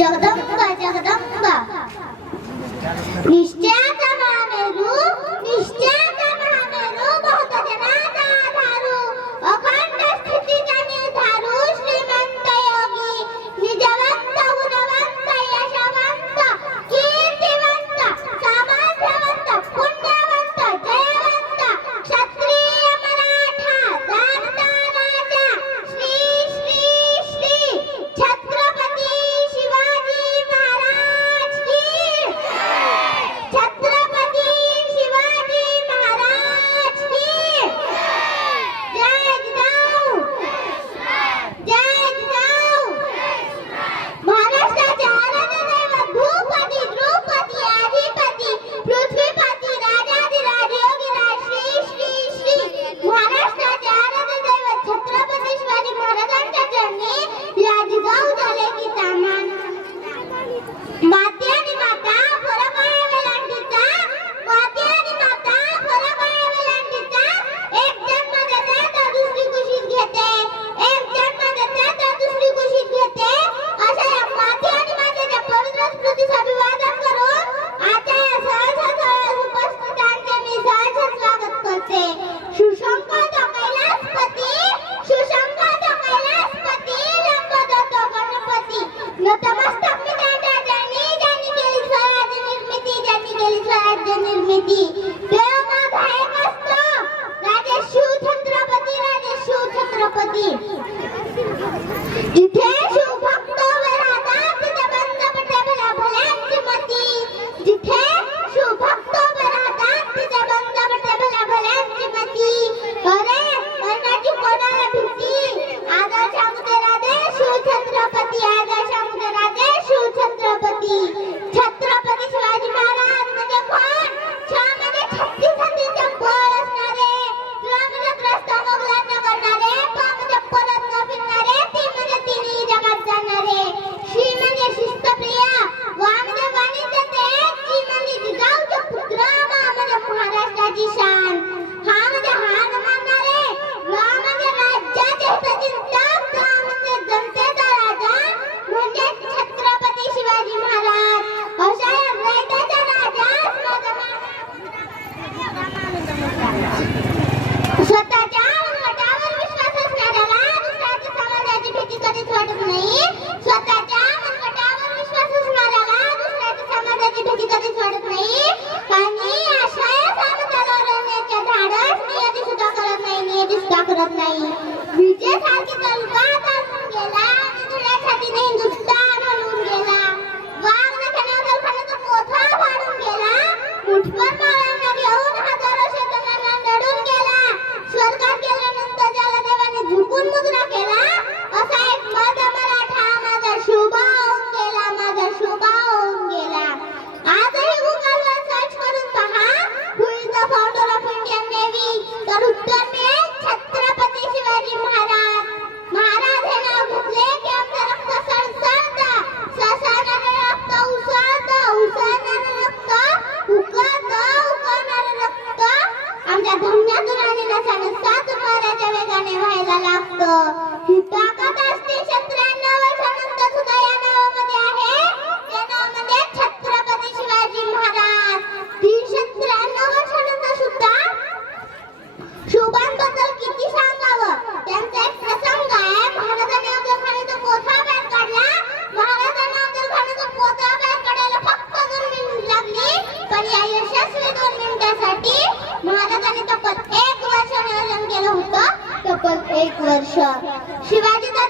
जगदंबा जगदंबा निश्चयाचा महामेरू निश्चयाचा महामेरू बहुत जनाचा आधारू अखंड स्थितीचा निर्धारू श्रीमंत योगी निजवंत गुणवंत यशवंत कीर्तिवंत सामर्थ्यवंत पुण्यवंत जयवंत क्षत्रिय मराठा जाणता राजा श्री श्री श्री छत्रपती शिवाजी महाराज की छत्रपती शिवाजी महाराज की जय जिजाऊ जय जिजाऊ महाराष्ट्राचे आराध्य दैवत भूपती द्रौपदी अधिपती पृथ्वीपती राजाधिराज योगीराज श्री श्री श्री महाराष्ट्राचे आराध्य दैवत छत्रपती शिवाजी महाराजांच्या चरणी या जिजाऊ झाले की सामान माती आणि माता फरकाळ्या वेलांटीचा माती आणि माता फरकाळ्या वेलांटीचा एक जन्म देते तर दुसरी कुशीत घेते एक जन्म देते तर दुसरी कुशीत घेते अशा या माती आणि मातेच्या पवित्र स्मृतीस अभिवादन करून आता या सहज उपस्थितांचे मी सहज स्वागत करते सुशंका कैलासपती सुशंका कैलासपती लंबोदर गणपती नतमस्तक मी त्यांच्या चरणी ज्यांनी केली स्वराज्य निर्मिती ज्यांनी केली स्वराज्य निर्मिती देव माझा एक असतो राजे शिवछत्रपती जिथे शिवभक्त उभे राहतात तिथे बंद पडते भल्या भल्यांची मती जिथे शिवभक्त उभे राहतात तिथे बंद पडते भल्या भल्यांची मती अरे मरणाची कोणाला भीती आदर्श राजे शिवछत्रपती आदर्श राजे शिवछत्रपती छत्रपती शिवाजी महाराज म्हणजे कोण म्हणजे 36 हत्तीचे बळ असणारे म्हणजे त्रस्त मोगलांना करणारे म्हणजे परत न फिरणारे ती म्हणजे तिन्ही जगात जाणारे श्री म्हणजे शिस्तप्रिय वा म्हणजे वाणिज्य जी म्हणजे जिजाऊचे पुत्र मा म्हणजे महाराष्ट्राची शान हा म्हणजे हार मानणारे वा म्हणजे राज्याचे हितचिंतक वा म्हणजे जनतेचा राजा म्हणजे छत्रपती शिवाजी महाराज अशा या रयतेचा राजा स्वतःच्या मनगटावर विश्वास असणाऱ्याला दुसऱ्याच्या समाजाची भीती कधीच वाटत नाही स्वतःच्या मनगटावर विश्वास असणाऱ्याला दुसऱ्याच्या समाजाची भीती कधीच वाटत नाही आणि अशा या समाजाला रण्याच्या धाडस नियती सुद्धा करत नाही नियती सुद्धा करत नाही विजयसारखी तलवार आणून गेला आणि दुसऱ्या छातीने हिंदुस्थान हलवून गेला वाघ नखाने मोठा फाडून गेला मुठभर माळ्यांना घेऊन हजारो शेतकऱ्यांना लढून गेला स्वर्गात गेल्यानंतर ज्याला देवाने झुकून मुजरा केला असा एक माझा मराठा माझा शोभा होऊन गेला माझा शोभा होऊन गेला आजही गुगलवर सर्च करून पहा who is the founder of Indian Navy तर उत्तर मिळेल छत्रपती शिवाजी महाराज महाराज हे नाव घेतले की आमचं रक्त सळसळतं सळसळणारं रक्त उसळतं उसळणारं रक्त उकळणारं रक्त आमच्या धमन्यातून आणि नसाने 7 माऱ्याच्या वेगाने व्हायला लागतं ही ताकद असते 96 वर्षानंतर सुद्धा या नावामध्ये आहे ते नाव म्हणजे छत्रपती शिवाजी महाराज 393 वर्षानंतर सुद्धा शिवबांबद्दल किती सांगावं त्यांचा एक प्रसंग आहे महाराजांनी अफजलखानाचा पोथा बाहेर काढला महाराजांना अफजलखानाचा पोथा बाहेर काढायला फक्त 2 मिनिट लागली पण या यशस्वी 2 मिनिटांसाठी महाराजांनी तब्बल 1 वर्ष नियोजन केलं होतं तब्बल 1 वर्ष शिवाजीचा